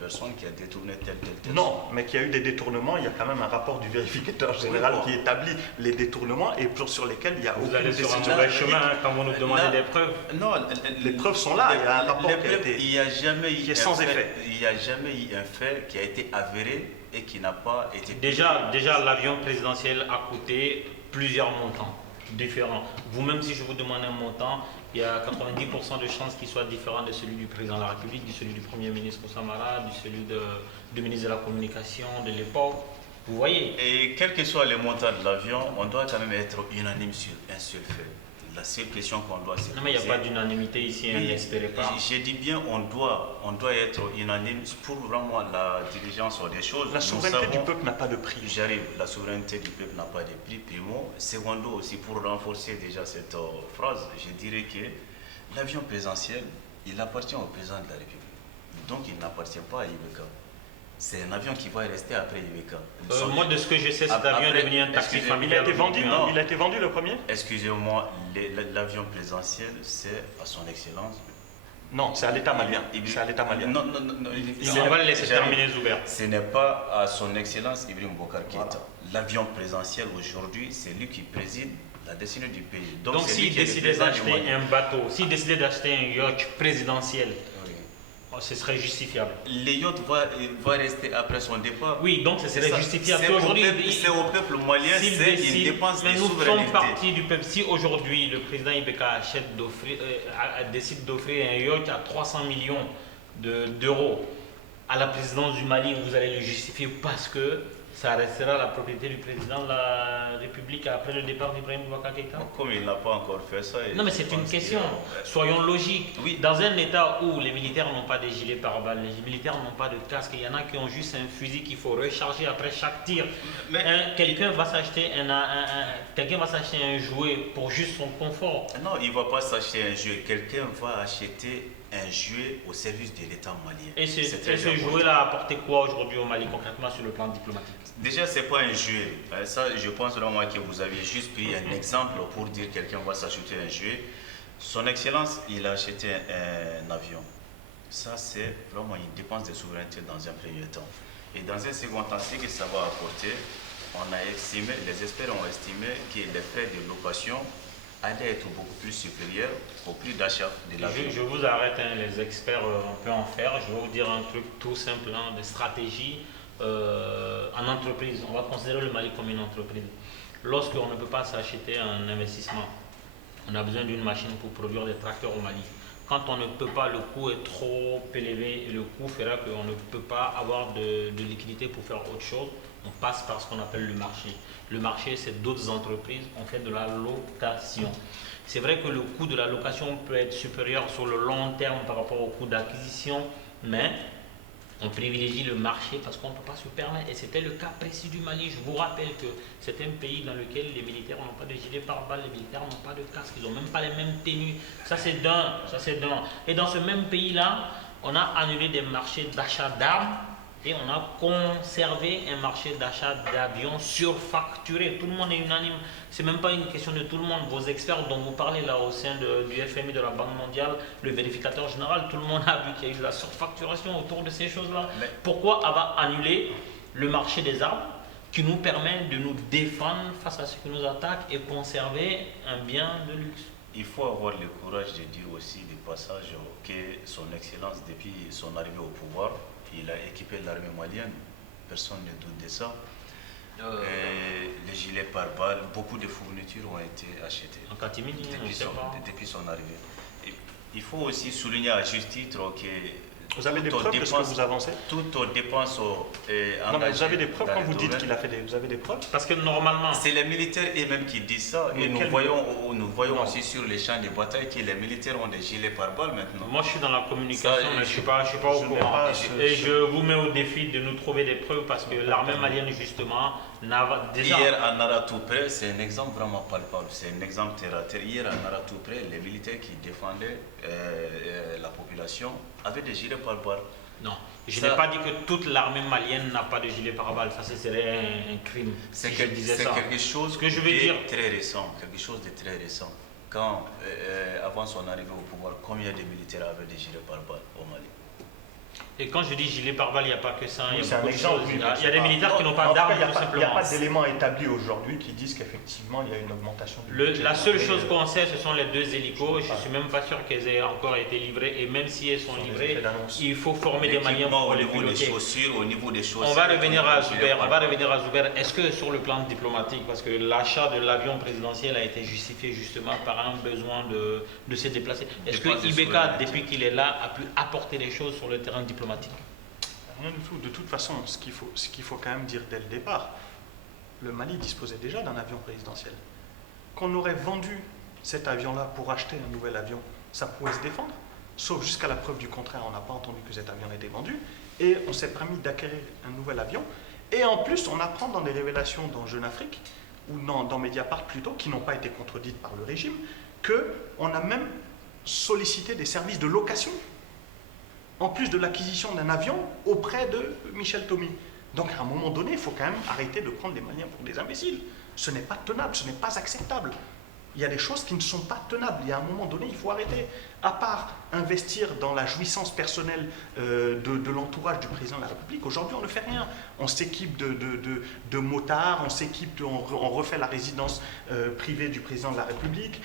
personne qui a détourné telle Non, mais qu'il y a eu des détournements, il y a quand même un rapport du vérificateur général qui établit les détournements et sur lesquels il y a aucune décision. Vous allez sur un mauvais chemin quand vous nous demandez des preuves. Non, les preuves sont là, il y a un rapport il n'y a jamais eu qui est sans effet. Il n'y a jamais eu un fait qui a été avéré et qui n'a pas été... Déjà l'avion présidentiel a coûté plusieurs montants différents. Vous-même, si je vous demande un montant, il y a 90% de chances qu'il soit différent de celui du président de la République, de celui du Premier ministre Samara, de celui du ministre de la Communication de l'époque. Vous voyez. Et quel que soit le montant de l'avion, on doit quand même être unanime sur un seul fait. La seule question qu'on doit se poser... Non, mais il n'y a pas d'unanimité ici, n'espérez pas. Je dis bien on doit être unanime pour vraiment la diligence des choses. La souveraineté du peuple n'a pas de prix. J'arrive, la souveraineté du peuple n'a pas de prix, primo. Secondo, aussi pour renforcer déjà cette phrase, je dirais que l'avion présidentiel, il appartient au président de la République. Donc il n'appartient pas à Ibeka. C'est un avion qui va rester après Ibeka. Moi, de ce que je sais, cet avion est devenu un taxi familial. Il a été vendu, non? Il a été vendu le premier? Excusez-moi, l'avion présidentiel, c'est à son excellence. Non, c'est à l'État malien. C'est à l'État malien. Non. On va le laisser terminer, Zuber. Ce n'est pas à son excellence Ibrahim Boubacar Keïta. L'avion présidentiel aujourd'hui, c'est lui qui préside la destinée du pays. Donc s'il décidait d'acheter un bateau, s'il décidait d'acheter un yacht présidentiel, ce serait justifiable. Le yacht va rester après son départ. Oui, donc ce serait justifiable. C'est au peuple malien, il dépense des souverainetés. Nous sommes partis du peuple. Si aujourd'hui le président Ibeka décide d'offrir un yacht à 300 millions d'euros à la présidence du Mali, vous allez le justifier parce que ça restera la propriété du président de la République après le départ d'Ibrahim Boubacar Keïta? Comme il n'a pas encore fait ça. Non, mais c'est une question. Soyons logiques. Oui. Dans un État où les militaires n'ont pas de gilets pare-balles, les militaires n'ont pas de casque, il y en a qui ont juste un fusil qu'il faut recharger après chaque tir. Quelqu'un va s'acheter un jouet pour juste son confort. Non, il ne va pas s'acheter un jouet. Quelqu'un va acheter un jouet au service de l'État malien. Et ce jouet-là a apporté quoi aujourd'hui au Mali concrètement sur le plan diplomatique? Déjà, ce n'est pas un jouet. Ça, je pense vraiment que vous aviez juste pris un exemple pour dire que quelqu'un va s'acheter un jouet. Son Excellence, il a acheté un avion. Ça, c'est vraiment une dépense de souveraineté dans un premier temps. Et dans un second temps, ce que ça va apporter, on a estimé, les experts ont estimé que les frais de location allaient être beaucoup plus supérieurs au prix d'achat de l'avion. Je vous arrête, les experts, on peut en faire. Je vais vous dire un truc tout simple, de stratégie. En entreprise, on va considérer le Mali comme une entreprise. Lorsqu'on ne peut pas s'acheter un investissement, on a besoin d'une machine pour produire des tracteurs au Mali. Quand on ne peut pas, le coût est trop élevé et le coût fera qu'on ne peut pas avoir de liquidité pour faire autre chose. On passe par ce qu'on appelle le marché. Le marché, c'est d'autres entreprises, on fait de la location. C'est vrai que le coût de la location peut être supérieur sur le long terme par rapport au coût d'acquisition, mais on privilégie le marché parce qu'on ne peut pas se permettre. Et c'était le cas précis du Mali. Je vous rappelle que c'est un pays dans lequel les militaires n'ont pas de gilet pare-balles, les militaires n'ont pas de casque, ils n'ont même pas les mêmes tenues. Ça c'est d'un. Et dans ce même pays-là, on a annulé des marchés d'achat d'armes et on a conservé un marché d'achat d'avions surfacturé. Tout le monde est unanime. Ce n'est même pas une question de tout le monde. Vos experts dont vous parlez là au sein du FMI, de la Banque mondiale, le vérificateur général, tout le monde a vu qu'il y a eu de la surfacturation autour de ces choses-là. Pourquoi avoir annulé le marché des armes qui nous permet de nous défendre face à ceux qui nous attaquent et conserver un bien de luxe? il faut avoir le courage de dire aussi du passage que son Excellence, depuis son arrivée au pouvoir, il a équipé l'armée malienne. Personne ne doute de ça. Les gilets pare-balles, beaucoup de fournitures ont été achetées En catimini, depuis son arrivée. Et il faut aussi souligner à juste titre que vous avez des preuves de ce que vous avancez? Toutes aux dépenses non, mais vous avez des preuves quand vous dites qu'il a fait des... Vous avez des preuves? Parce que normalement... C'est les militaires eux-mêmes qui disent ça. Et nous voyons aussi sur les champs de bataille que les militaires ont des gilets pare-balles maintenant. Moi, je suis dans la communication, mais je ne suis pas au courant. Et je vous mets au défi de nous trouver des preuves parce que l'armée malienne, justement, n'a déjà... Hier, à Nara-Toupré, c'est un exemple vraiment palpable. C'est un exemple terre à terre. Hier, à Nara-Toupré, les militaires qui défendaient la population avaient des gilets pare-balles. Non, je n'ai pas dit que toute l'armée malienne n'a pas de gilet pare-balles. Ça, ce serait un crime. C'est si quelque chose que je veux dire très récent. Quelque chose de très récent. Quand, avant son arrivée au pouvoir, combien de militaires avaient des gilets pare-balles au Mali? Et quand je dis gilet pare-balles, il n'y a pas que ça. Oui, il y a, il y a des militaires qui n'ont pas d'armes, tout simplement. Il n'y a pas d'éléments établis aujourd'hui qui disent qu'effectivement, il y a une augmentation du budget. La seule chose qu'on sait, ce sont les 2 hélicos. Je ne suis même pas sûr qu'elles aient encore été livrées. Et même si elles sont livrées, il faut former des Maliens pour les piloter. Au niveau des chaussures, On va revenir à Zuber. Est-ce que sur le plan diplomatique, parce que l'achat de l'avion présidentiel a été justifié justement par un besoin de se déplacer, est-ce que Ibeka, depuis qu'il est là, a pu apporter des choses sur le terrain diplomatique? Rien du tout. De toute façon, ce qu'il faut quand même dire dès le départ, le Mali disposait déjà d'un avion présidentiel. Qu'on aurait vendu cet avion-là pour acheter un nouvel avion, ça pouvait se défendre. Sauf jusqu'à la preuve du contraire, on n'a pas entendu que cet avion a été vendu. Et on s'est permis d'acquérir un nouvel avion. Et en plus, on apprend dans des révélations dans Jeune Afrique, ou dans Mediapart plutôt, qui n'ont pas été contredites par le régime, qu'on a même sollicité des services de location en plus de l'acquisition d'un avion auprès de Michel Thomy. Donc à un moment donné, il faut quand même arrêter de prendre les Maliens pour des imbéciles. Ce n'est pas tenable, ce n'est pas acceptable. Il y a des choses qui ne sont pas tenables. Il y a un moment donné, il faut arrêter. À part investir dans la jouissance personnelle de l'entourage du président de la République, aujourd'hui on ne fait rien. On s'équipe de motards, on refait la résidence privée du président de la République,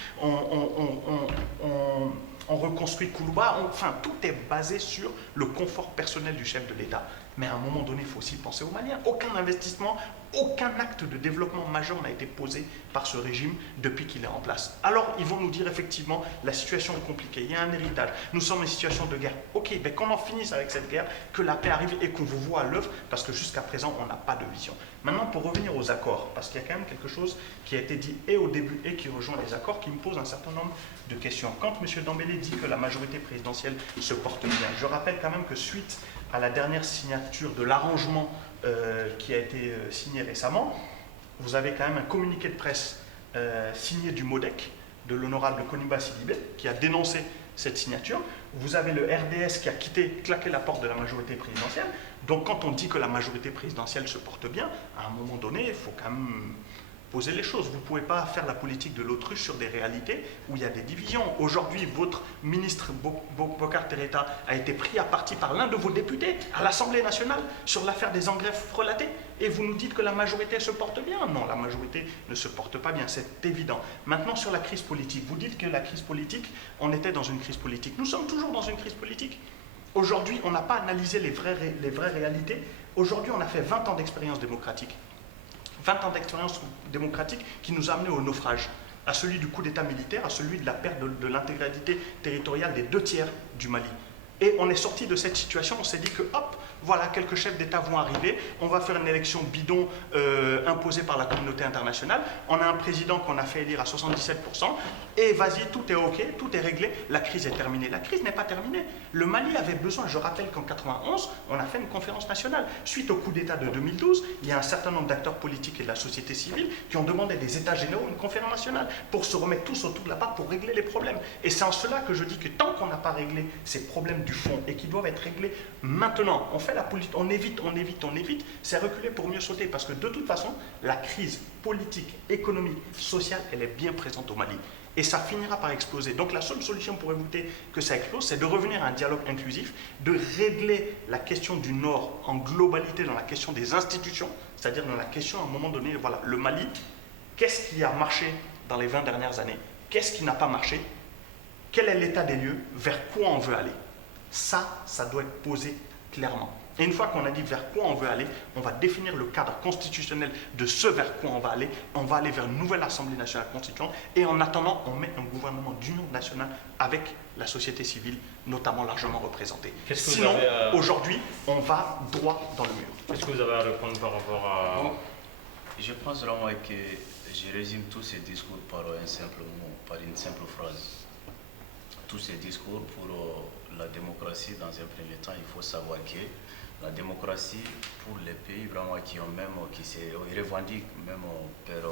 on reconstruit Koulouba, enfin tout est basé sur le confort personnel du chef de l'État. Mais à un moment donné, il faut aussi penser aux Maliens. Aucun investissement, aucun acte de développement majeur n'a été posé par ce régime depuis qu'il est en place. Alors, ils vont nous dire effectivement, la situation est compliquée, il y a un héritage, nous sommes en situation de guerre. Ok, mais qu'on en finisse avec cette guerre, que la paix arrive et qu'on vous voit à l'œuvre, parce que jusqu'à présent, on n'a pas de vision. Maintenant, pour revenir aux accords, parce qu'il y a quand même quelque chose qui a été dit et au début et qui rejoint les accords, qui me pose un certain nombre de questions. Quand M. Dembélé dit que la majorité présidentielle se porte bien, je rappelle quand même que suite à la dernière signature de l'arrangement qui a été signé récemment, vous avez quand même un communiqué de presse signé du MODEC, de l'honorable Koniba Sidibé, qui a dénoncé cette signature. Vous avez le RDS qui a claqué la porte de la majorité présidentielle. Donc quand on dit que la majorité présidentielle se porte bien, à un moment donné, il faut quand même poser les choses. Vous ne pouvez pas faire la politique de l'autruche sur des réalités où il y a des divisions. Aujourd'hui, votre ministre Bokar Tereta a été pris à partie par l'un de vos députés à l'Assemblée nationale sur l'affaire des engrais frelatés. Et vous nous dites que la majorité se porte bien. Non, la majorité ne se porte pas bien, c'est évident. Maintenant, sur la crise politique, vous dites que la crise politique, on était dans une crise politique. Nous sommes toujours dans une crise politique. Aujourd'hui, on n'a pas analysé les vraies réalités. Aujourd'hui, on a fait 20 ans d'expérience démocratique. 20 ans d'expérience démocratique qui nous a amené au naufrage, à celui du coup d'État militaire, à celui de la perte de l'intégralité territoriale des 2/3 du Mali. Et on est sorti de cette situation, on s'est dit que hop, voilà, quelques chefs d'État vont arriver, on va faire une élection bidon imposée par la communauté internationale, on a un président qu'on a fait élire à 77%, et vas-y, tout est ok, tout est réglé, la crise est terminée. La crise n'est pas terminée. Le Mali avait besoin, je rappelle qu'en 91, on a fait une conférence nationale. Suite au coup d'État de 2012, il y a un certain nombre d'acteurs politiques et de la société civile qui ont demandé des États généraux, une conférence nationale, pour se remettre tous autour de la table pour régler les problèmes. Et c'est en cela que je dis que tant qu'on n'a pas réglé ces problèmes du fond et qui doivent être réglés maintenant, on fait la politique, on évite, c'est reculer pour mieux sauter, parce que de toute façon, la crise politique, économique, sociale, elle est bien présente au Mali. Et ça finira par exploser. Donc la seule solution pour éviter que ça explose, c'est de revenir à un dialogue inclusif, de régler la question du Nord en globalité dans la question des institutions, c'est-à-dire dans la question, à un moment donné, voilà, le Mali, qu'est-ce qui a marché dans les 20 dernières années? qu'est-ce qui n'a pas marché, quel est l'état des lieux, vers quoi on veut aller. Ça doit être posé clairement. Et une fois qu'on a dit vers quoi on veut aller, on va définir le cadre constitutionnel de ce vers quoi on va aller. On va aller vers une nouvelle Assemblée nationale constituante. Et en attendant, on met un gouvernement d'union nationale avec la société civile, notamment largement représentée. Sinon, aujourd'hui, on va droit dans le mur. Qu'est-ce que vous avez à répondre par rapport à... Bon, je pense vraiment que je résume tous ces discours par un simple mot, par une simple phrase. Tous ces discours pour la démocratie, dans un premier temps, il faut savoir que la démocratie, pour les pays vraiment qui ont même, qui se revendiquent même au père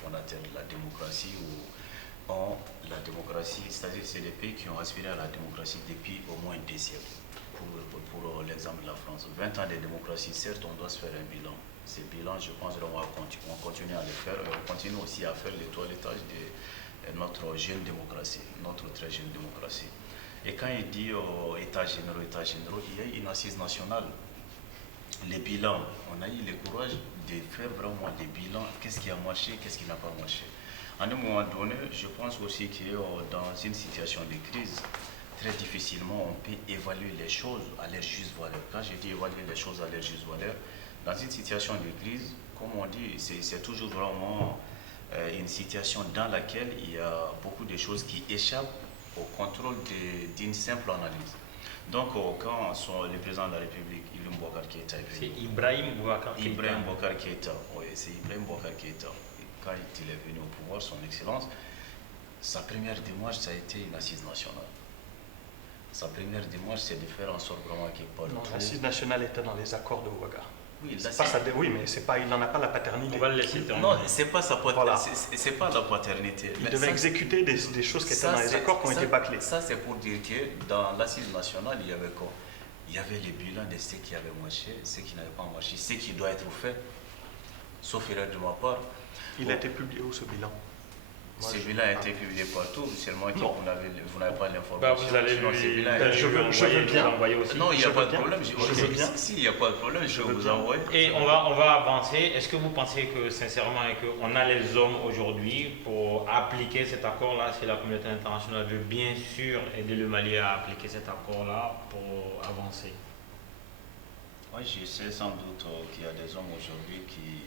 fondateur de la démocratie ou ont la démocratie, c'est-à-dire c'est des pays qui ont aspiré à la démocratie depuis au moins des siècles. Pour l'exemple de la France, 20 ans de démocratie, certes, on doit se faire un bilan. Ces bilans, je pense qu'on va continuer à le faire. On continue aussi à faire le toilettage de notre jeune démocratie, notre très jeune démocratie. Et quand il dit États généraux, il y a une assise nationale. Les bilans, on a eu le courage de faire vraiment des bilans, qu'est-ce qui a marché, qu'est-ce qui n'a pas marché. À un moment donné, je pense aussi que dans une situation de crise, très difficilement on peut évaluer les choses à leur juste valeur. Quand je dis évaluer les choses à leur juste valeur, dans une situation de crise, comme on dit, c'est toujours vraiment une situation dans laquelle il y a beaucoup de choses qui échappent au contrôle d'une simple analyse. Donc, quand le président de la République, Ibrahim Boubacar Keïta, c'est Ibrahim Boubacar Keïta. Ibrahim Boubacar Keïta, oui, c'est Ibrahim Boubacar Keïta. Quand il est venu au pouvoir, son excellence, sa première démarche, ça a été une assise nationale. Sa première démarche, c'est de faire en sorte vraiment qu'il parle. Non, l'assise nationale était dans les accords de Ouaga. Oui, oui, mais c'est pas, il n'en a pas la paternité. On va le laisser terminer. Non, c'est pas sa paternité. Voilà. C'est pas la paternité. Il devait exécuter des choses qui étaient dans les accords qui ont été bâclés. Ça, c'est pour dire que dans l'assise nationale, il y avait quoi? Il y avait les bilans de ce qui avait marché, ce qui n'avait pas marché, ce qui doit être fait, sauf erreur de ma part. Il a été publié où ce bilan? Ce bilan a été publié partout, seulement que vous n'avez pas l'information. Bah, vous allez je veux bien l'envoyer aussi. Non, il n'y a pas de problème. Je veux bien. Si, il n'y a pas de problème, je vais vous envoyer. Et on va avancer. Est-ce que vous pensez que, sincèrement, qu'on a les hommes aujourd'hui pour appliquer cet accord-là, si la communauté internationale veut bien sûr aider le Mali à appliquer cet accord-là pour avancer? Oui, je sais sans doute qu'il y a des hommes aujourd'hui qui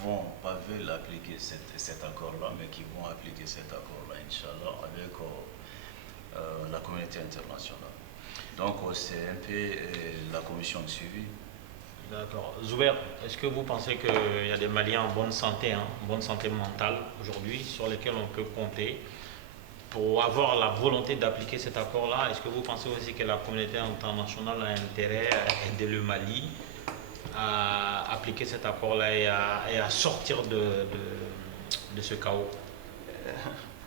vont pas veulent appliquer cet accord-là, mais qui vont appliquer cet accord-là, Inch'Allah, avec la communauté internationale. Donc, c'est un peu la commission de suivi. D'accord. Zouber, est-ce que vous pensez qu'il y a des Maliens en bonne santé mentale aujourd'hui, sur lesquels on peut compter pour avoir la volonté d'appliquer cet accord-là? Est-ce que vous pensez aussi que la communauté internationale a intérêt à aider le Mali à appliquer cet accord-là et à sortir de ce chaos?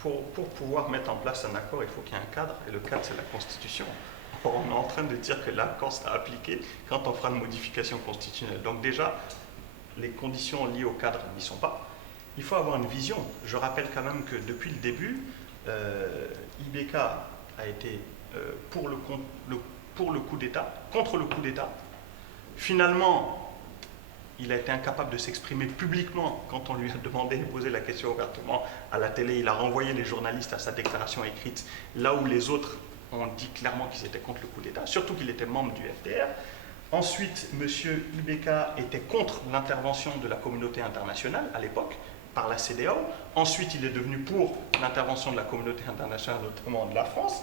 Pour pouvoir mettre en place un accord, il faut qu'il y ait un cadre, et le cadre, c'est la Constitution. Or, on est en train de dire que l'accord sera appliqué quand on fera une modification constitutionnelle. Donc déjà, les conditions liées au cadre n'y sont pas. Il faut avoir une vision. Je rappelle quand même que depuis le début, IBK a été pour le coup d'État, contre le coup d'État. Finalement, il a été incapable de s'exprimer publiquement quand on lui a demandé de poser la question ouvertement à la télé. Il a renvoyé les journalistes à sa déclaration écrite, là où les autres ont dit clairement qu'ils étaient contre le coup d'État, surtout qu'il était membre du FDR. Ensuite, M. IBK était contre l'intervention de la communauté internationale à l'époque, par la CEDEAO. Ensuite, il est devenu pour l'intervention de la communauté internationale, notamment de la France.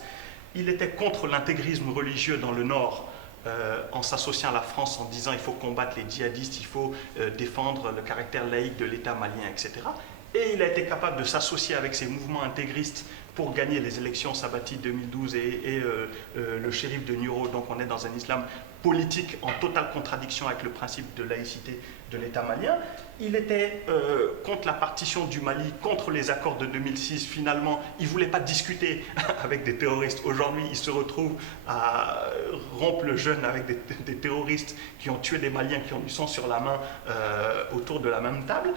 Il était contre l'intégrisme religieux dans le Nord, en s'associant à la France en disant il faut combattre les djihadistes, il faut défendre le caractère laïque de l'État malien, etc. Et il a été capable de s'associer avec ces mouvements intégristes pour gagner les élections Sabati 2012 et le shérif de Nuro. Donc on est dans un islam politique en totale contradiction avec le principe de laïcité de l'État malien. Il était contre la partition du Mali, contre les accords de 2006. Finalement, il ne voulait pas discuter avec des terroristes. Aujourd'hui, il se retrouve à rompre le jeûne avec des terroristes qui ont tué des Maliens, qui ont du sang sur la main autour de la même table.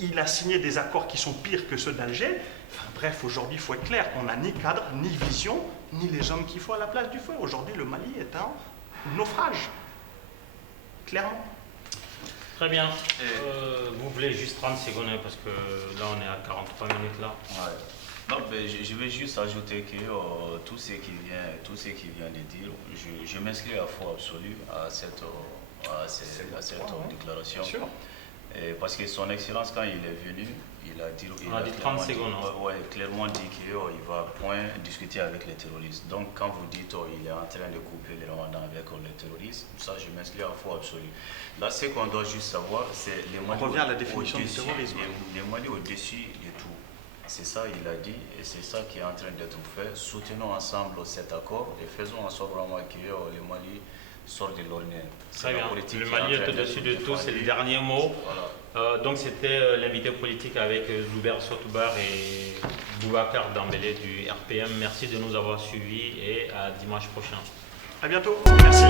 Il a signé des accords qui sont pires que ceux d'Alger. Enfin, bref, aujourd'hui, il faut être clair, on n'a ni cadre, ni vision, ni les hommes qu'il faut à la place du feu. Aujourd'hui, le Mali est un naufrage, clairement. Très bien. Vous voulez juste 30 secondes hein, parce que là on est à 43 minutes là. Ouais. Non, je vais juste ajouter que tout ce qu'il vient de dire, je m'inscris à foi absolue à cette déclaration. Bien sûr. Parce que son excellence, quand il est venu, il a dit, On a dit 30 secondes. clairement dit qu'il ne va point discuter avec les terroristes. Donc quand vous dites qu'il est en train de couper les Rwandais avec les terroristes, ça je m'inscris à foi absolue. Là, ce qu'on doit juste savoir, c'est les Mali. On revient à la définition du terrorisme. Les Mali au-dessus de tout. C'est ça, il a dit, et c'est ça qui est en train d'être fait. Soutenons ensemble cet accord et faisons en sorte vraiment que les Mali sortent de l'ornière. Très bien. Le Mali est au-dessus de tout, c'est le dernier mot. Voilà. Donc c'était l'invité politique avec Zuber Sotoubar et Boubacar Dambélé du RPM. Merci de nous avoir suivis et à dimanche prochain. À bientôt. Merci.